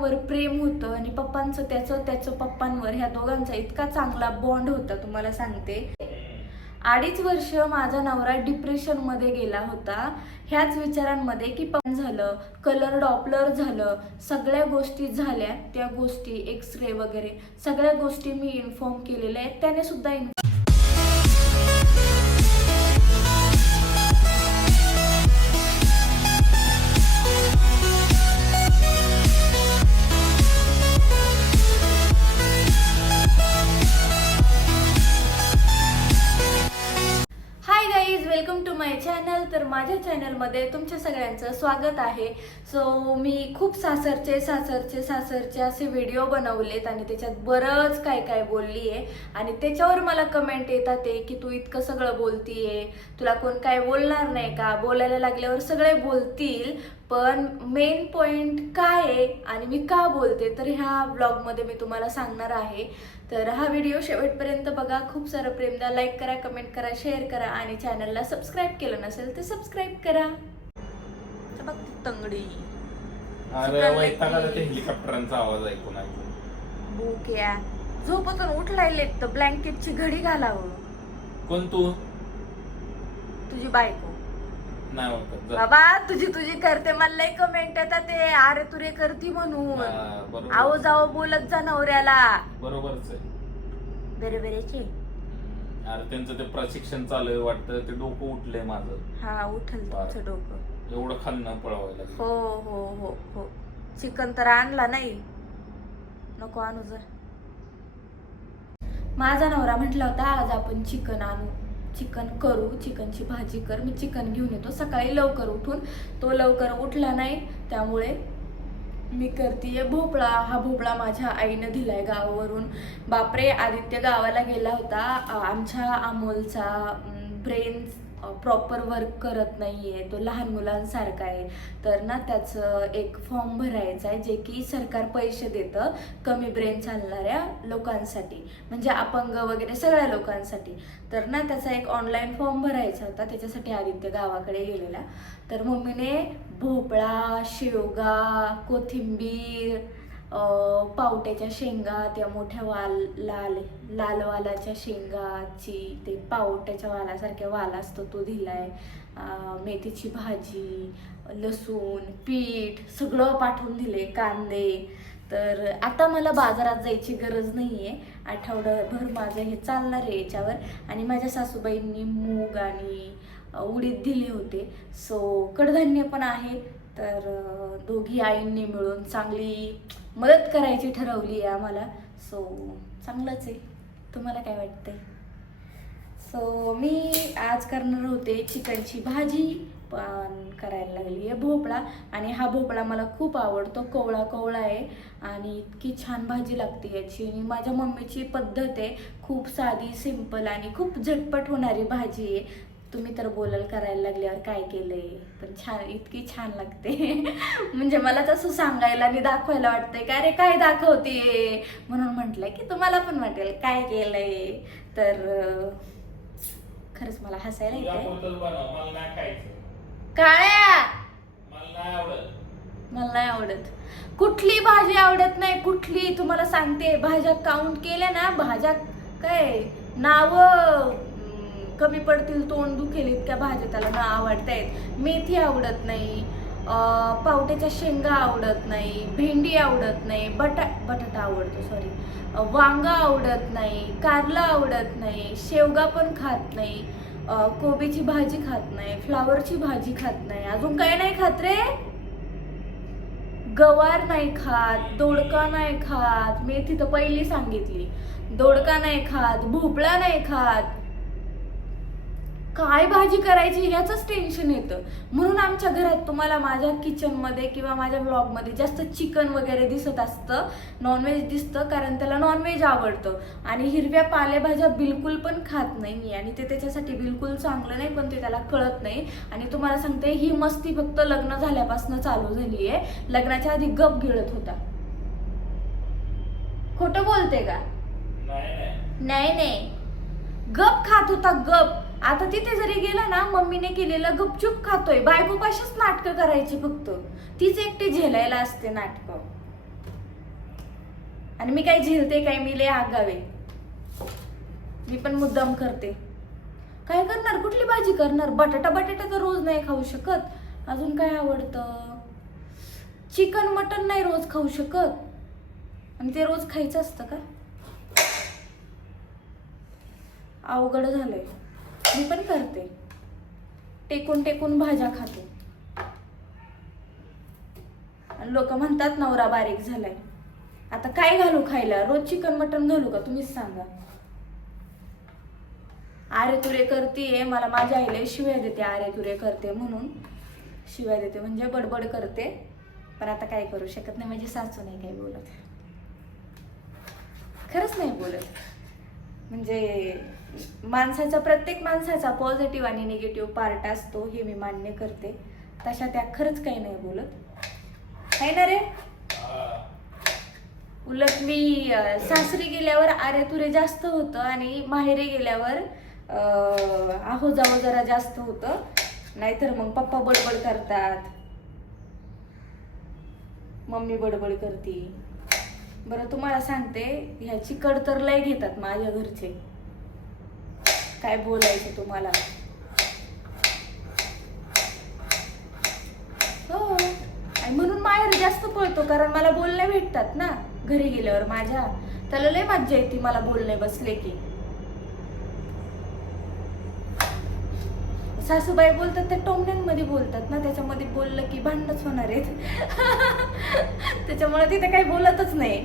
पप्पांवर प्रेम होतं आणि पप्पांचं त्याचं त्याचं पप्पांवर ह्या दोघांचा इतका चांगला बॉन्ड होता तुम्हाला सांगते. अडीच वर्ष माझा नवरा डिप्रेशनमध्ये गेला होता. ह्याच विचारांमध्ये की पण झालं कलर डॉपलर झालं सगळ्या गोष्टी झाल्या त्या गोष्टी एक्स रे वगैरे सगळ्या गोष्टी मी इन्फॉर्म केलेल्या आहेत. त्याने सुद्धा इन्फॉर्म तर माझ्या चॅनलमध्ये तुमच्या सगळ्यांचं स्वागत आहे. सो मी खूप सासरचे सासरचे सासरचे असे व्हिडिओ बनवलेत आणि त्याच्यात बरंच काय काय बोलली आहे आणि त्याच्यावर मला कमेंट येतात ते की तू इतकं सगळं बोलतीये. तुला कोण काय बोलणार नाही का? बोलायला लागल्यावर सगळे बोलतील. पण मेन पॉईंट काय आहे आणि मी का बोलते? तर ह्या ब्लॉगमध्ये मी तुम्हाला सांगणार आहे. तर हा व्हिडिओ शेवटपर्यंत बघा. खूप सारं प्रेम द्या. लाईक करा कमेंट करा शेअर करा आणि चॅनलला सबस्क्राईब केलं नसेल तर सबस्क्राईब करा. तर बघ ती तंगडी. अरे वैताग आला ते. हेलिकॉप्टरांचा आवाज ऐकून ऐकून. बुक्या झोपतून तर ब्लँकेटची घडी घालावं. कोण तू? तुझी बायको. नाही ओळखत जा. बाबा तुझी तुझी करते मला लय कमेंट येतात ते. अरे तुरे करती म्हणून. हा, बरोबर. आहो जाओ बोलत जा नवऱ्याला. बरोबरच आहे. बेरे बेरेचे. अरे त्यांचं ते प्रशिक्षण चालू आहे वाटतं ते डोकं उठलंय माझं. हा उठल तुमचं डोकं. एवढं खाल्लं पळवायला. हो हो हो हो. चिकन तर आणला नाही. नको आणू जर. माझा नवरा म्हटला होता आज आपण चिकन आणू. चिकन करू चिकनची भाजी कर मी चिकन घेऊन येतो. सकाळी लवकर उठून तो लवकर उठला नाही त्यामुळे मी करतीये भोपळा. हा भोपळा माझ्या आईनं दिलाय गावावरून. बापरे आदित्य गावाला गेला होता. आमच्या अमोलचा ब्रेन प्रॉपर वर्क करत नाही आहे तो लहान मुलांसारखा आहे. तर ना त्याचं एक फॉर्म भरायचा आहे जे की सरकार पैसे देतं कमी ब्रेन चालणाऱ्या लोकांसाठी म्हणजे अपंग वगैरे सगळ्या लोकांसाठी. तर ना त्याचा एक ऑनलाईन फॉर्म भरायचा होता त्याच्यासाठी आदित्य गावाकडे गेलेला. तर मम्मीने भोपळा शेवगा कोथिंबीर पावट्याच्या शेंगा त्या मोठ्या वाल लाल लाल वालाच्या शेंगाची ते पावट्याच्या वालासारख्या वाला असतो तो दिलाय. मेथीची भाजी लसूण पीठ सगळं पाठवून दिले कांदे. तर आता मला बाजारात जायची गरज नाही आहे आठवड्याभर माझं हे चालणार आहे याच्यावर. आणि माझ्या सासूबाईंनी मूग आणि उडीद दिले होते. सो कडधान्य पण आहे. तर दोघी आईंनी मिळून चांगली मदत करायची ठरवली आहे आम्हाला. सो चांगलंच आहे. तुम्हाला काय वाटतंय? सो मी आज करणार होते चिकनची भाजी पण करायला लागली आहे भोपळा. आणि हा भोपळा मला खूप आवडतो. कोवळा कोवळा आहे आणि इतकी छान भाजी लागते याची. आणि माझ्या मम्मीची पद्धत आहे. खूप साधी सिंपल आणि खूप झटपट होणारी भाजी आहे. तुम्ही तर बोलाल करायला लागल्यावर काय केलंय? पण छान इतकी छान लागते. म्हणजे मला तसं सांगायला आणि दाखवायला वाटतंय काय रे काय दाखवते? म्हणून म्हटलंय की तुम्हाला पण वाटेल काय केलंय? तर खरंच मला हसायला येतंय. खायचं. काळ्या! मला नाही आवडत. कुठली भाजी आवडत नाही कुठली? तुम्हाला सांगते भाज्या काउंट केल्या ना भाज्या काय? नाव. कमी पडतील तोंड दुखेल इतक्या भाज्या त्याला ना आवडतायत मेथी आवडत नाही पावट्याच्या शेंगा आवडत नाही भेंडी आवडत नाही बटा बटाटा आवडतो सॉरी वांगा आवडत नाही कारला आवडत नाही शेवगा पण खात नाही कोबीची भाजी खात नाही फ्लावरची भाजी खात नाही. अजून काय नाही खात रे? गवार नाही खात दोडका नाही खात. मेथी तर पहिली सांगितली. दोडका नाही खात भोपळा नाही खात. काय भाजी करायची ह्याच टेन्शन येतं. म्हणून आमच्या घरात तुम्हाला माझ्या किचनमध्ये किंवा माझ्या ब्लॉगमध्ये जास्त चिकन वगैरे दिसत असतं. नॉनव्हेज दिसतं कारण त्याला नॉनव्हेज आवडतं. आणि हिरव्या पालेभाज्या बिलकुल पण खात नाही मी. आणि ते त्याच्यासाठी बिलकुल चांगलं नाही पण ते त्याला कळत नाही. आणि तुम्हाला सांगते ही मस्ती फक्त लग्न झाल्यापासून चालू झाली आहे लग्नाच्या आधी गप गिळत होता. खोटं बोलते का? नाही नाही. गप खात होता गप. आता तिथे जरी गेला ना मम्मीने केलेलं गपचूप खातोय. बायको पाशीच नाटकं करायची फक्त. तीच एकटी झेलायला असते नाटकं. आणि मी काय झेलते काय मी लय आगावे. मी पण मुद्दाम करते. काय करणार? कुठली भाजी करणार? बटाटा बटाटा तर रोज नाही खाऊ शकत. अजून काय आवडतं? चिकन मटन नाही रोज खाऊ शकत. आणि ते रोज खायचं असतं का? अवघड झालंय. मी पण करते. टेकून टेकून भाज्या खाते. लोक म्हणतात नवरा बारीक झालाय. आता काय घालू खायला? रोज चिकन मटन घालू का? तुम्हीच सांगा. आरे तुरे करते मला माझ्या आईला शिव्या देते. आरे तुरे करते म्हणून. शिव्या देते म्हणजे बडबड करते. पण आता काय करू शकत नाही. म्हणजे सासू नाही काही बोलत. खरंच नाही बोलत. म्हणजे माणसाचा प्रत्येक माणसाचा पॉझिटिव्ह आणि निगेटिव्ह पार्ट असतो हे मी मान्य करते. तशा त्या खरंच काही नाही बोलत. आहे ना रे? उलट मी सासरी गेल्यावर आरे तुरे जास्त होतं आणि माहेरी गेल्यावर आहो जावं जरा जास्त होतं. नाहीतर मग पप्पा बडबड करतात. मम्मी बडबड करते. बरं तुम्हाला सांगते ह्याची कड तर लय घेतात माझ्या घरचे. काय बोलायचं तुम्हाला? हो. आणि म्हणून माहेर जास्त पळतो कारण मला बोलणे भेटतात ना घरी गेल्यावर माझ्या. त्याला लय मज्जा येते मला बोलणे बसले की. सासूबाई बोलतात त्या टोमण्यांमध्ये बोलतात ना त्याच्यामध्ये बोललं की भांडणच होणार आहेत. त्याच्यामुळे तिथे काही बोलतच नाही.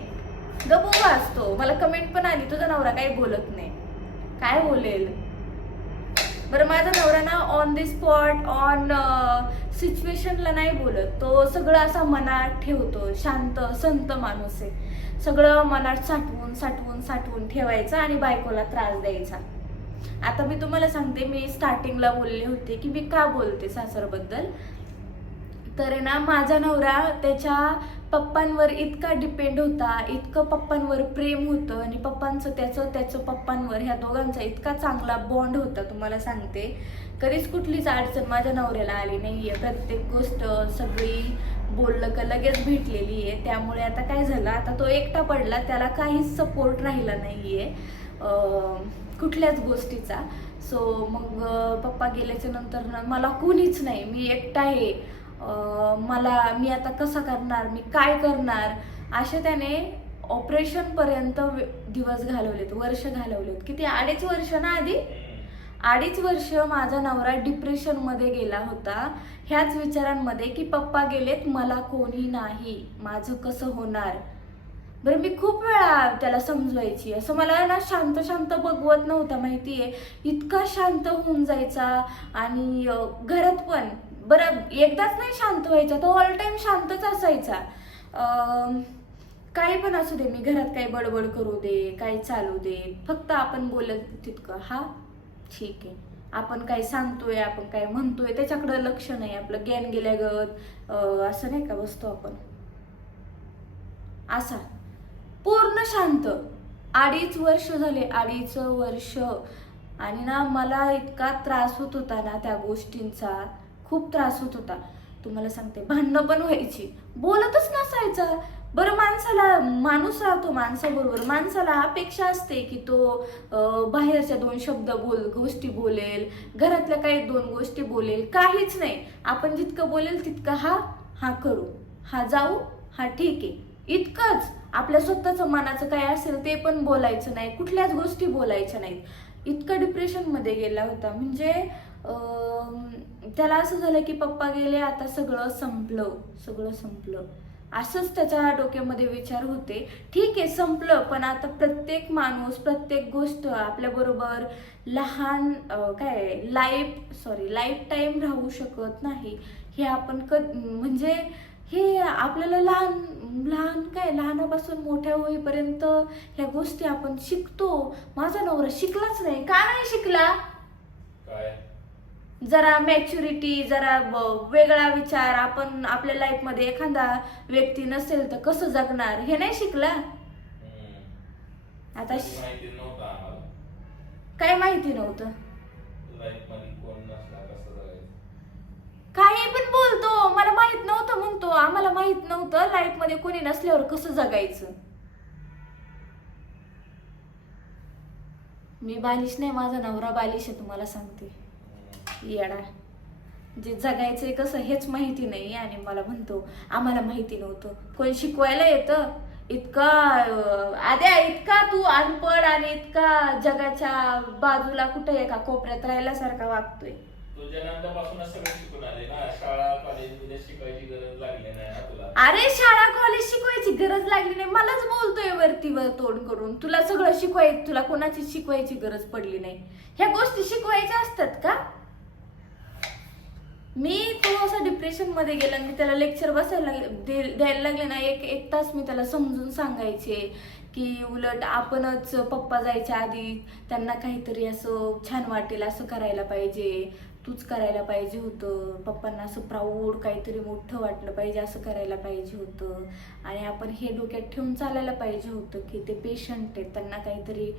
गप्पा असतो. मला कमेंट पण आली तुझा नवरा काही बोलत नाही. काय बोलेल? बरं माझा नवरा ना ऑन दी स्पॉट ऑन सिच्युएशनला नाही बोलत. तो सगळं असा मनात ठेवतो शांत संत माणूस आहे. सगळं मनात साठवून साठवून साठवून ठेवायचं आणि बायकोला त्रास द्यायचा. आता मी तुम्हाला सांगते मी स्टार्टिंगला बोलले होते की मी का बोलते सासरबद्दल? तर ना माझा नवरा त्याच्या पप्पांवर इतका डिपेंड होता इतकं पप्पांवर प्रेम होतं आणि पप्पांचं त्याचं त्याचं पप्पांवर ह्या दोघांचा इतका चांगला बॉन्ड होता तुम्हाला सांगते. कधीच कुठलीच अडचण माझ्या नवऱ्याला आली नाही आहे प्रत्येक गोष्ट सगळी बोललं का लगेच भेटलेली आहे. त्यामुळे आता काय झालं? आता तो एकटा पडला त्याला काहीच सपोर्ट राहिला नाही आहे कुठल्याच गोष्टीचा. सो मग पप्पा गेल्याच्यानंतर ना मला कोणीच नाही. मी एकटा आहे. मला मी आता कसं करणार मी काय करणार? असे त्याने ऑपरेशन पर्यंत दिवस घालवलेत वर्ष घालवलेत. किती? अडीच वर्ष ना आधी? अडीच वर्ष माझा नवरा डिप्रेशनमध्ये गेला होता. ह्याच विचारांमध्ये की पप्पा गेलेत मला कोणी नाही. माझं कसं होणार? बरं मी खूप वेळा त्याला समजवायची. असं मला ना शांत शांत बघवत नव्हता माहिती आहे इतका शांत होऊन जायचा आणि घरात पण. बरं एकदाच नाही शांत व्हायचा तो ऑल टाइम शांतच असायचा. काही पण असू दे मी घरात काही बडबड करू दे काही चालू दे फक्त आपण बोलत तितकं हा ठीक आहे. आपण काय सांगतोय आपण काय म्हणतोय त्याच्याकडं लक्ष नाही आपलं ज्ञान गेल्यागत असं नाही का बसतो आपण. असा. पूर्ण शांत. अडीच वर्ष झाले अडीच वर्ष. आणि ना मला इतका त्रास होत होता ना त्या गोष्टींचा. खूप त्रास होत होता. तुम्हाला सांगते भांडणं पण व्हायची. बोलतच नसायचा. बरं माणसाला माणूस राहतो माणसाबरोबर. माणसाला अपेक्षा असते की तो बाहेरच्या दोन शब्द बोल गोष्टी बोलेल. घरातल्या काही दोन गोष्टी बोलेल. काहीच नाही. आपण जितकं बोलेल तितकं हा हा करू. हा जाऊ हा ठीक आहे. इतकंच. आपल्या स्वतःचं मनाचं काय असेल ते पण बोलायचं नाही. कुठल्याच गोष्टी बोलायच्या नाहीत. इतकं डिप्रेशनमध्ये गेला होता. म्हणजे त्याला असं झालं की पप्पा गेले आता सगळं संपलं सगळं संपलं. असंच त्याच्या डोक्यामध्ये विचार होते. ठीक आहे संपलं पण आता प्रत्येक माणूस प्रत्येक गोष्ट आपल्याबरोबर लहान काय लाईफ सॉरी लाईफ टाईम राहू शकत नाही. हे आपण क म्हणजे हे आपल्याला लहान लहान काय लहानापासून मोठ्या होईपर्यंत ह्या गोष्टी आपण शिकतो. माझा नवरा शिकलाच नाही. का नाही शिकला? काय? जरा मॅच्युरिटी जरा वेगळा विचार आपण आपल्या लाईफमध्ये एखादा व्यक्ती नसेल तर कसं जगणार? हे नाही शिकला? आता काय माहिती नव्हतं काही पण बोलतो. मला माहीत नव्हतं म्हणतो. आम्हाला माहीत नव्हतं लाईफमध्ये कोणी नसल्यावर कसं जगायचं. मी बालिश नाही माझा नवरा बालिश आहे तुम्हाला सांगते. येडा जे जगायचंय कसं हेच माहिती नाही आणि मला म्हणतो आम्हाला माहिती नव्हतं. कोण शिकवायला येतं? इतका आद्या इतका तू अनपड आणि इतका जगाच्या बाजूला कुठे एका कोपऱ्यात राहिल्यासारखा वागतोय. अरे शाळा कॉलेज शिकवायची गरज लागली नाही. मलाच बोलतोय वरती वर तोंड करून. तुला सगळं शिकवायचं तुला कोणाची शिकवायची गरज पडली नाही? ह्या गोष्टी शिकवायच्या असतात का? मी तो असा डिप्रेशनमध्ये गेला मी त्याला लेक्चर बसायला लागले दे- द्यायला लागले ना एक एक तास मी त्याला समजून सांगायचे की उलट आपणच पप्पा जायच्या आधी त्यांना काहीतरी असं छान वाटेल असं करायला पाहिजे तूच करायला पाहिजे होतं. पप्पांना असं प्राऊड काहीतरी मोठं वाटलं पाहिजे असं करायला पाहिजे होतं. आणि आपण हे डोक्यात ठेवून चालायला पाहिजे होतं की ते पेशंट आहेत त्यांना काहीतरी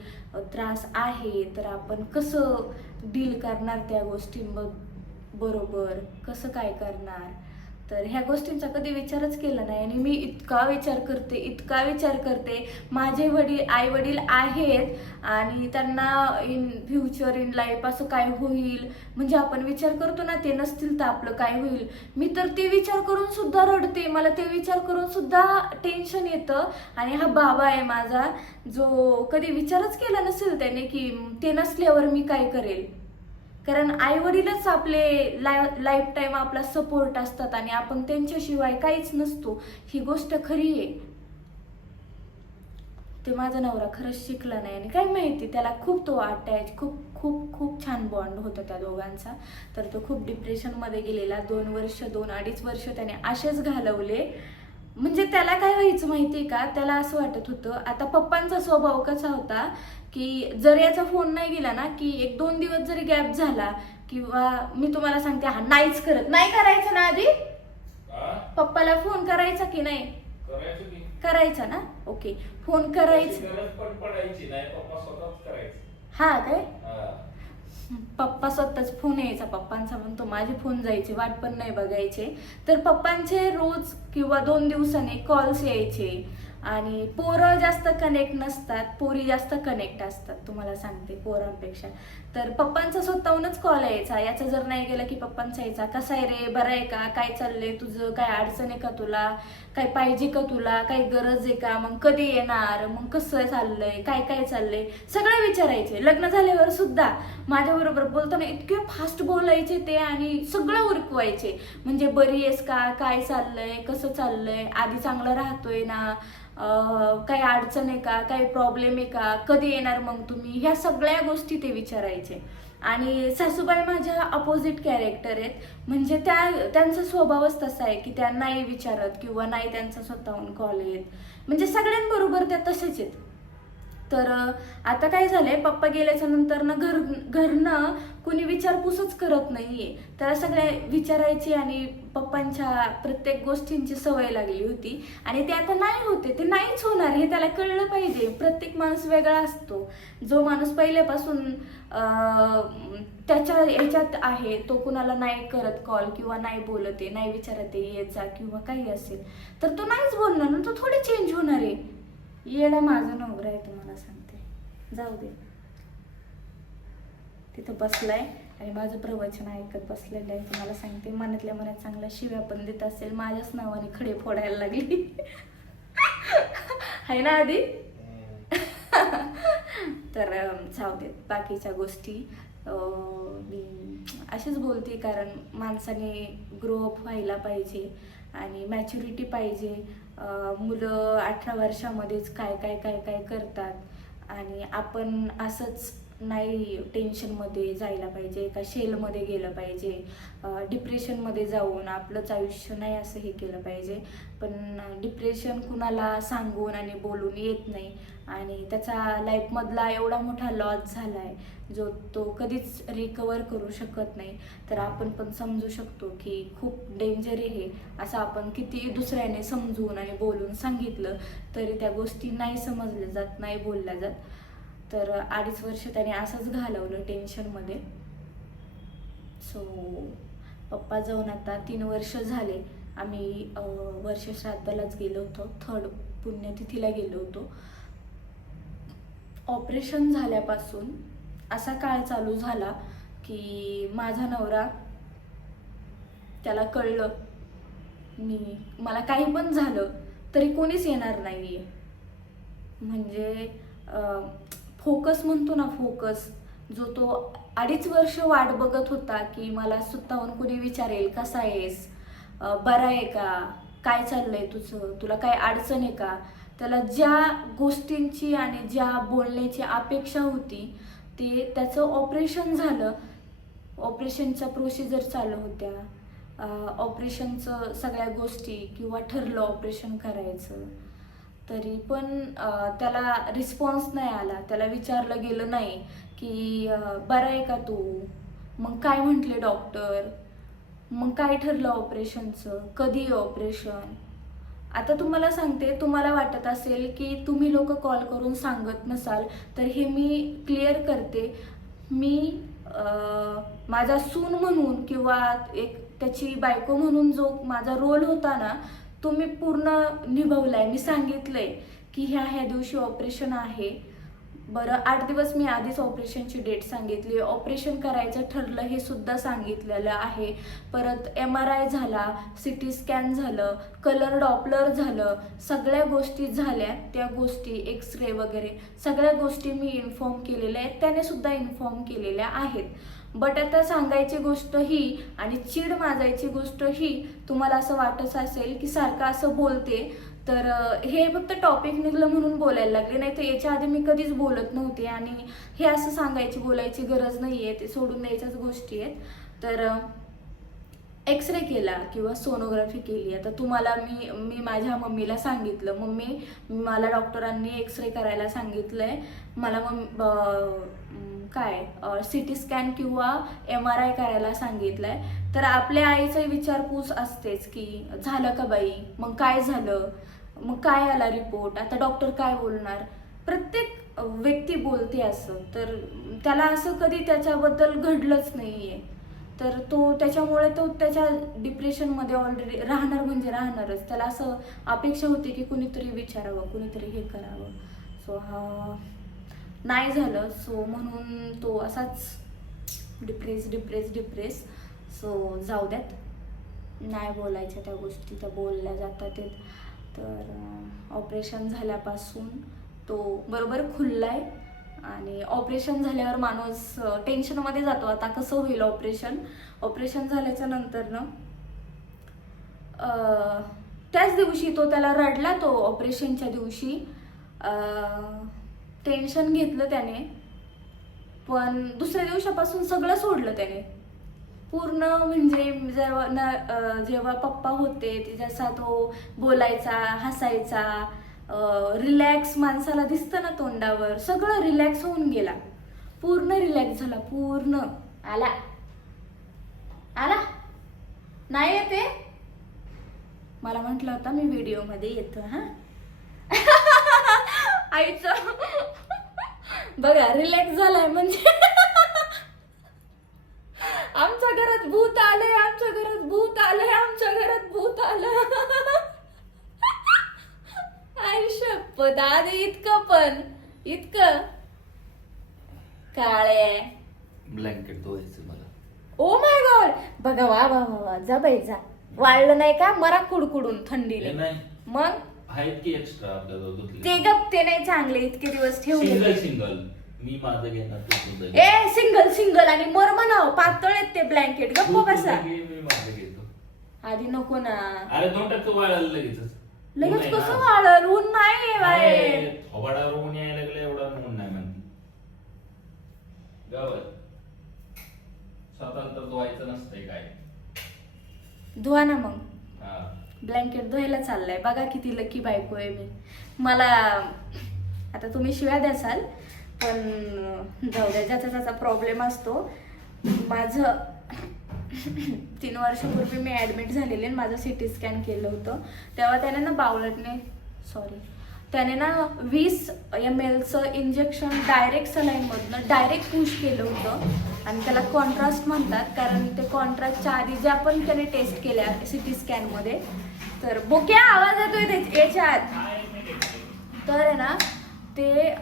त्रास आहे तर आपण कसं डील करणार त्या गोष्टींब बरोबर कसं काय करणार? तर ह्या गोष्टींचा कधी विचारच केला नाही आणि मी इतका विचार करते इतका विचार करते. माझे वडील आई वडील आहेत आणि त्यांना इन फ्युचर इन लाईफ असं काय होईल? म्हणजे आपण विचार करतो ना ते नसतील तर आपलं काय होईल? मी तर ते विचार करून सुद्धा रडते. मला ते विचार करून सुद्धा टेन्शन येतं. आणि हा बाबा आहे माझा जो कधी विचारच केला नसेल त्याने की ते नसल्यावर मी काय करेल? कारण आई वडीलच आपले लाईफ टाईम आपला सपोर्ट असतात आणि आपण त्यांच्याशिवाय काहीच नसतो. ही गोष्ट खरी आहे. ते माझा नवरा खरंच शिकला नाही आणि काय माहिती त्याला खूप तो अटॅच खूप खूप खूप छान बॉन्ड होता त्या दोघांचा. तर तो खूप डिप्रेशनमध्ये गेलेला. दोन वर्ष दोन अडीच वर्ष त्याने असेच घालवले. म्हणजे त्याला काय व्हायचं माहिती का? त्याला असं वाटत होतं आता पप्पांचा स्वभाव कसा होता? की जर याचा फोन नाही गेला ना की एक दोन दिवस जरी गॅप झाला किंवा मी तुम्हाला सांगते हा नाहीच करत. नाही करायचं ना आधी? पप्पाला फोन करायचा की नाही? करायचं ना? ओके फोन करायचं. हा काय? हा. पप्पा स्वतःच फोन यायचा. पप्पांचा म्हणतो माझे फोन जायचे वाट पण नाही बघायचे. तर पप्पांचे रोज किंवा दोन दिवसाने कॉल्स यायचे. आणि पोरं जास्त कनेक्ट नसतात पोरी जास्त कनेक्ट असतात तुम्हाला सांगते पोरांपेक्षा. तर पप्पांचा स्वतःहूनच कॉल यायचा. याचा जर नाही गेला की पप्पांचा यायचा कसा आहे रे? बरं आहे का? काय चाललंय तुझं? काय अडचण आहे का तुला? काय पाहिजे का तुला? काही गरज आहे का? मग कधी येणार? मग कसं चाललंय? काय काय चाललंय? सगळं विचारायचे. लग्न झाल्यावर सुद्धा माझ्याबरोबर बोलताना इतके फास्ट बोलायचे ते आणि सगळं उरकवायचे. म्हणजे बरी आहेस का? काय चाललंय? कसं चाललंय? आधी चांगलं राहतोय ना? काही अडचण आहे का? काही प्रॉब्लेम आहे का? कधी येणार मग तुम्ही? ह्या सगळ्या गोष्टी ते विचारायचे. आणि सासूबाई माझ्या अपोजिट कॅरेक्टर आहेत. म्हणजे त्या त्यांचा स्वभावच तसा आहे की त्या नाही विचारत किंवा नाही त्यांचा स्वतःहून कॉल येत. म्हणजे सगळ्यांबरोबर त्या तसेच आहेत. तर आता काय झालंय? पप्पा गेल्याच्यानंतर ना घर घरनं कुणी विचारपूसच करत नाहीये. तर सगळ्या विचारायची आणि पप्पांच्या प्रत्येक गोष्टींची सवय लागली होती. आणि ते आता नाही होते ते नाहीच होणार हे त्याला कळलं पाहिजे. प्रत्येक माणूस वेगळा असतो. जो माणूस पहिल्यापासून त्याच्या याच्यात आहे तो कुणाला नाही करत कॉल किंवा नाही बोलत आहे नाही विचारत आहे येत जा किंवा काही असेल तर तो नाहीच बोलणार. ना तो थोडी चेंज होणार आहे. येडा माझा नवरा आहे तुम्हाला सांगते. जाऊ दे. तिथं बसलाय आणि माझं प्रवचन ऐकत बसलेलं आहे. तुम्हाला सांगते मनातल्या मनात चांगल्या शिव्या पण देत असेल. माझ्याच नावाने खडे फोडायला लागली. आहे ना आधी? तर जाऊ देत बाकीच्या गोष्टी मी अशीच बोलते कारण माणसाने ग्रोअप व्हायला पाहिजे आणि मॅच्युरिटी पाहिजे. मुलं अठरा वर्षामध्येच काय काय काय काय करतात आणि आपण असंच नाही टेन्शनमध्ये जायला पाहिजे एका शेलमध्ये गेलं पाहिजे डिप्रेशनमध्ये जाऊन आपलंच आयुष्य नाही असं हे केलं पाहिजे. पण डिप्रेशन कुणाला सांगून आणि बोलून येत नाही. आणि त्याचा लाईफमधला एवढा मोठा लॉस झाला आहे जो तो कधीच रिकवर करू शकत नाही. तर आपण पण समजू शकतो की खूप डेंजर आहे असं आपण किती दुसऱ्याने समजून आणि बोलून सांगितलं तरी त्या गोष्टी नाही समजल्या जात नाही बोलल्या जात. तर अडीच वर्ष त्याने असंच घालवलं टेन्शनमध्ये सो पप्पा जाऊन आता तीन वर्ष झाले. आम्ही वर्ष श्राद्धालाच गेलो होतो. थर्ड पुण्यतिथीला गेलो होतो. ऑपरेशन झाल्यापासून असा काळ चालू झाला की माझा नवरा त्याला कळलं मी मला काही पण झालं तरी कोणीच येणार नाहीये. म्हणजे फोकस म्हणतो ना फोकस जो तो अडीच वर्ष वाट बघत होता की मला स्वतःहून कुणी विचारेल कसा आहेस? बरा आहे का? काय चाललंय तुझं? तुला काय अडचण आहे का? त्याला ज्या गोष्टींची आणि ज्या बोलण्याची अपेक्षा होती ते त्याचं ऑपरेशन झालं. ऑपरेशनच्या प्रोसिजर चालू होत्या. ऑपरेशनचं सगळ्या गोष्टी किंवा ठरलं ऑपरेशन करायचं. तरी पण त्याला रिस्पॉन्स नाही आला. त्याला विचारलं गेलं नाही की बरा बरं आहे का तू? मग काय म्हटले डॉक्टर मग काय ठरलं ऑपरेशनचं कधी आहे ऑपरेशन आता तुम्हाला सांगते तुम्हाला वाटत असेल की तुम्ही लोक कॉल करून सांगत नसाल तर हे मी क्लिअर करते. मी माझा सून म्हणून किंवा एक त्याची बायको म्हणून जो माझा रोल होता ना तो मी पूर्ण निभवलाय. मी सांगितलंय की ह्या ह्या दिवशी ऑपरेशन आहे. बरं आठ दिवस मी आधीच ऑपरेशनची डेट सांगितली. ऑपरेशन करायचं ठरलं हे सुद्धा सांगितलेलं आहे. परत एम आर आय झाला सी टी स्कॅन झालं कलर डॉपलर झालं सगळ्या गोष्टी झाल्या. त्या गोष्टी एक्स रे वगैरे सगळ्या गोष्टी मी इन्फॉर्म केलेल्या आहेत. त्याने सुद्धा इन्फॉर्म केलेल्या आहेत. बट आता सांगायची गोष्ट ही आणि चीड माजायची गोष्ट ही तुम्हाला असं वाटत असेल की सारखं असं बोलते तर हे फक्त टॉपिक निघलं म्हणून बोलायला लागले. नाही तर याच्या आधी मी कधीच बोलत नव्हते आणि हे असं सांगायची बोलायची गरज नाही आहे ते सोडून द्यायच्याच गोष्टी आहेत. तर एक्सरे केला किंवा सोनोग्राफी केली. आता तुम्हाला मी मी माझ्या मम्मीला सांगितलं. मम्मी मला डॉक्टरांनी एक्सरे करायला करायला सांगितलंय. मला मग काय सी टी स्कॅन किंवा एम आर आय करायला सांगितलंय. तर आपल्या आईचं विचारपूस असतेच की झालं का बाई? मग काय झालं? मग काय आला रिपोर्ट आता डॉक्टर काय बोलणार? प्रत्येक व्यक्ती बोलते असं. तर त्याला असं कधी त्याच्याबद्दल घडलंच नाही आहे तर तो त्याच्यामुळे तो त्याच्या डिप्रेशनमध्ये ऑलरेडी राहणार म्हणजे राहणारच. त्याला असं अपेक्षा होती की कुणीतरी विचारावं कुणीतरी हे करावं. सो हा नाही झालं. सो म्हणून तो असाच डिप्रेस डिप्रेस डिप्रेस सो जाऊ द्यात. नाही बोलायच्या त्या गोष्टी त्या बोलल्या जातात. तर ऑपरेशन झाल्यापासून तो बरोबर खुलला आहे आणि ऑपरेशन झाल्यावर माणूस टेन्शनमध्ये जातो. आता कसं होईल ऑपरेशन ऑपरेशन झाल्याच्यानंतर ना त्याच दिवशी तो त्याला रडला तो ऑपरेशनच्या दिवशी. टेन्शन घेतलं त्याने. पण दुसऱ्या दिवसापासून सगळं सोडलं त्याने. पूर्ण म्हणजे जेव्हा न जेव्हा पप्पा होते ते जसा तो बोलायचा हसायचा रिलॅक्स माणसाला दिसतं ना तोंडावर सगळं रिलॅक्स होऊन गेला. पूर्ण रिलॅक्स झाला पूर्ण. आला. आला. नाही येते मला म्हटलं होता मी व्हिडिओमध्ये येतो हा. आईचं. बघा रिलॅक्स झालाय म्हणजे आमच्या घरात भूत आलंय आमच्या घरात भूत आलंय आमच्या आई शपथ आधी इतकं पण इतकं. काळे. ब्लँकेट धुवायचं मला. ओ माय गॉड बघा वा वा वा वा. जा बाई जा. वाळलं नाही का? मरा कुडकुडून थंडीने. मग? आहेत की एक्स्ट्रा आपल्याला धुतले. ते गप ते नाही चांगले. इतके दिवस ठेवले. सिंगल मी माझं घेणार. ए सिंगल सिंगल आणि मर म्हणाव पातळ आहेत ते ब्लँकेट गप्प बसा. आधी नको ना. अरे दोन टक्के लगेच आहे कसं. वाळल ऊन नाही बाहेर. थोबाडावर ऊन यायला लागलं एवढा ऊन नाही म्हणते. गावात. स्वतंत्र धुवायचं नसतंय काय. धुवा ना मग. हा. ब्लँकेट धुवायला चाललाय. बघा किती लकी बायको आहे मी. मला आता तुम्ही शिव्या द्यासाल पण जाऊ द्या ज्याचा त्याचा प्रॉब्लेम असतो माझं तीन वर्षापूर्वी मी ॲडमिट झालेले आणि माझं सी टी स्कॅन केलं होतं. तेव्हा त्याने ना बावलटने सॉरी त्याने ना वीस एम एलचं इंजेक्शन डायरेक्ट सलाईनमधनं डायरेक्ट पुश केलं होतं. आणि त्याला कॉन्ट्रास्ट म्हणतात कारण ते कॉन्ट्रास्टच्या आधी ज्या पण त्याने टेस्ट केल्या सी टी स्कॅनमध्ये तर बोक्या आवाज येतोय त्याच्या- याच्या आत तर आहे ना ते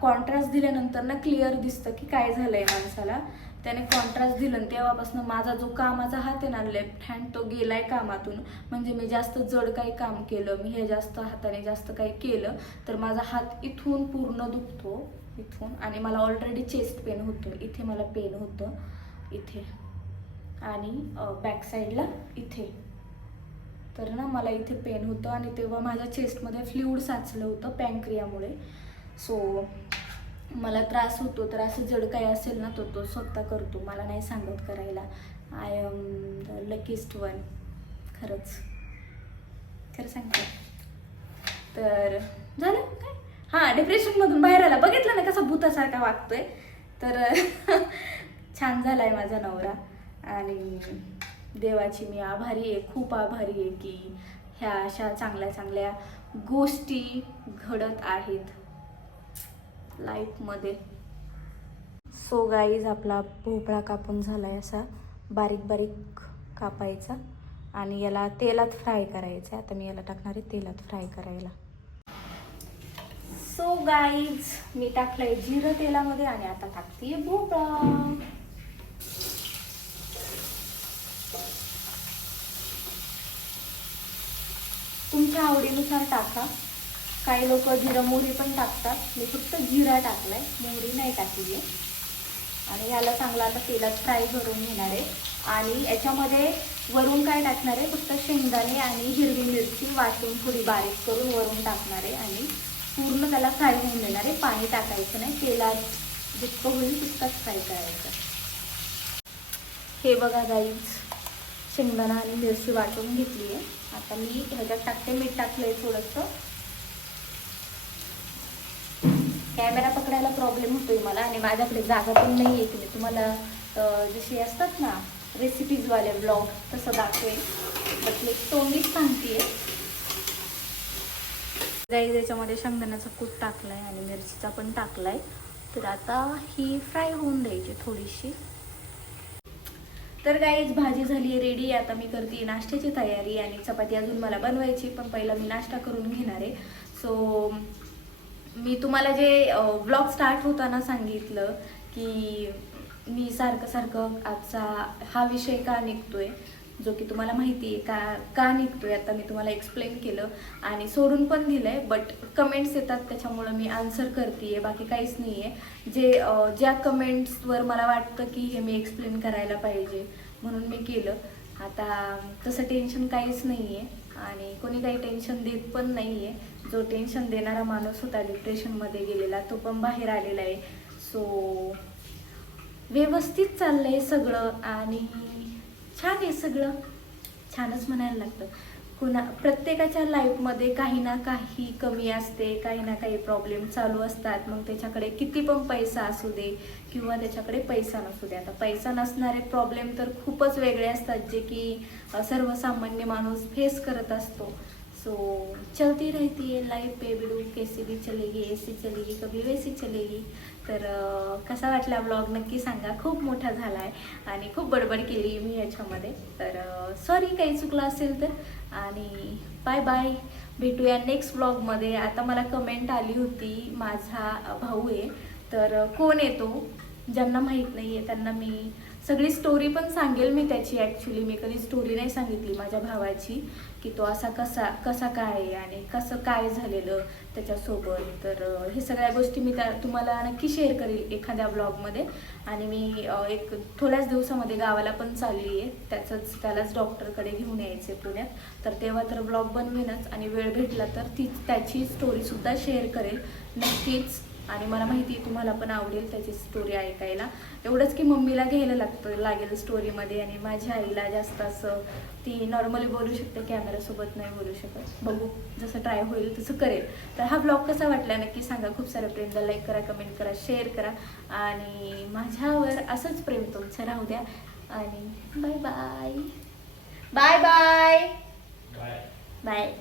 कॉन्ट्रास्ट दिल्यानंतर ना क्लिअर दिसतं की काय झालं आहे माणसाला. त्याने कॉन्ट्रास्ट दिलं आणि तेव्हापासून माझा जो कामाचा हात आहे ना लेफ्ट हँड तो गेलाय कामातून. म्हणजे मी जास्त जड काही काम केलं मी हे जास्त हाताने जास्त काही केलं तर माझा हात इथून पूर्ण दुखतो इथून. आणि मला ऑलरेडी चेस्ट पेन होतं. इथे मला पेन होतं. इथे. आणि बॅक साईडला इथे. तर ना मला इथे पेन होतं. आणि तेव्हा माझ्या चेस्टमध्ये फ्ल्यूड साचलं होतं पँक्रियामुळे सो मला त्रास होतो तर असं जड काही असेल ना तो तो स्वतः करतो. मला नाही सांगत करायला. I am the luckiest one खरंच. खरं सांगते. तर झालं काय? हां डिप्रेशनमधून बाहेर आला. बघितलं ना कसा भूतासारखा वागतोय? तर छान झालाय माझा नवरा. आणि देवाची मी आभारी आहे. खूप आभारी आहे की ह्या अशा चांगल्या चांगल्या गोष्टी घडत आहेत. लाईफमध्ये सो गाईज आपला भोपळा कापून झाला आहे असा बारीक बारीक कापायचा आणि याला तेलात फ्राय करायचा आता मी याला टाकणार आहे तेलात फ्राय करायला. सो गाईज मी टाकलंय जिरं तेलामध्ये आणि आता टाकते भोपळा. तुमच्या आवडीनुसार टाका. काही लोक जिरं मोहरी पण टाकतात. मी फक्त जिरा टाकलाय. मोहरी नाही टाकली आहे. आणि ह्याला चांगला आता तेलात फ्राय करून घेणार आहे. आणि याच्यामध्ये वरून काय टाकणार आहे? फक्त शेंगदाणे आणि हिरवी मिरची वाटून थोडी बारीक करून वरून टाकणार आहे. आणि पूर्ण त्याला फ्राय होऊन देणार आहे. पाणी टाकायचं नाही. तेलात जितकं होईल तितकंच फ्राय करायचं. हे बघा गाईज शेंगदाणा आणि मिरची वाटून घेतली आहे. आता मी ह्याच्यात टाकते. मीठ टाकलं आहे थोडंसं. कॅमेरा पकडायला प्रॉब्लेम होतोय मला आणि माझ्याकडे जागा पण नाही आहे की मी तुम्हाला जशी असतात ना रेसिपीजवाले ब्लॉग तसं दाखवेल बट तोंडीच सांगते जाई त्याच्यामध्ये शेंगदाण्याचा कूट टाकलाय आणि मिरचीचा पण टाकलाय. तर आता ही फ्राय होऊन द्यायची थोडीशी. तर गाईज भाजी झाली आहे रेडी आता मी करते नाश्त्याची तयारी आणि चपाती अजून मला बनवायची पण पहिला मी नाश्ता करून घेणार आहे. सो मी तुम्हाला जे ब्लॉग स्टार्ट होताना सांगितलं की मी सारखं सारखं आजचा हा विषय का निघतोय जो की तुम्हाला माहिती आहे का का निघतोय आता मी तुम्हाला एक्सप्लेन केलं आणि सोडून पण दिलं आहे बट कमेंट्स येतात त्याच्यामुळं मी आन्सर करते बाकी काहीच नाही आहे जे ज्या कमेंट्सवर मला वाटतं की हे मी एक्सप्लेन करायला पाहिजे म्हणून मी केलं. आता तसं टेन्शन काहीच नाही आहे आणि कोणी काही टेन्शन देत पण नाही आहे जो टेन्शन देणारा माणूस होता डिप्रेशनमध्ये गेलेला तो पण बाहेर आलेला आहे. सो व्यवस्थित चाललंय सगळं आणि छान आहे सगळं. छानच म्हणायला लागतं. कुणा प्रत्येकाच्या लाईफमध्ये काही ना काही कमी असते काही ना काही प्रॉब्लेम चालू असतात. मग त्याच्याकडे किती पण पैसा असू दे किंवा त्याच्याकडे पैसा नसू दे. आता पैसा नसणारे प्रॉब्लेम तर खूपच वेगळे असतात जे की सर्वसामान्य माणूस फेस करत असतो. सो चलती रहती है लाईफ बेबीडू कैसे भी चलेगी ऐसी चलेगी कभी वैसी चलेगी. तर कसा वाटला ब्लॉग नक्की सांगा. खूप मोठा झाला आहे आणि खूप बडबड केली मी याच्यामध्ये. तर सॉरी काही चुकलं असेल तर. आणि बाय बाय भेटूया नेक्स्ट ब्लॉगमध्ये आता मला कमेंट आली होती माझा भाऊ आहे. तर कोण येतो ज्यांना माहीत नाही आहे त्यांना मी सगळी स्टोरी पण सांगेल मी त्याची ॲक्च्युली मी कधी स्टोरी नाही सांगितली माझ्या भावाची. की तो असा कसा कसा काय आहे आणि कसं काय झालेलं त्याच्यासोबत. तर हे सगळ्या गोष्टी मी त्या तुम्हाला नक्की शेअर करेल एखाद्या ब्लॉगमध्ये आणि मी एक थोड्याच दिवसामध्ये गावाला पण चालली आहे. त्याचंच त्यालाच डॉक्टरकडे घेऊन यायचे पुण्यात. तर तेव्हा तर ब्लॉग बनवेनच आणि वेळ भेटला तर ती त्याची स्टोरीसुद्धा शेअर करेल. नक्कीच आणि मला माहिती आहे तुम्हाला पण आवडेल त्याची स्टोरी ऐकायला. एवढंच की मम्मीला घ्यायला लागतं लागेल स्टोरीमध्ये आणि माझ्या आईला जास्त असं ती नॉर्मली बोलू शकते कॅमेरासोबत नाही बोलू शकत. बघू जसं ट्राय होईल तसं करेल. तर हा ब्लॉग कसा वाटला नक्की सांगा. खूप साऱ्या प्रेमला लाईक करा कमेंट करा शेअर करा. आणि माझ्यावर असंच प्रेम तुमचं राहू द्या. आणि bye bye bye bye bye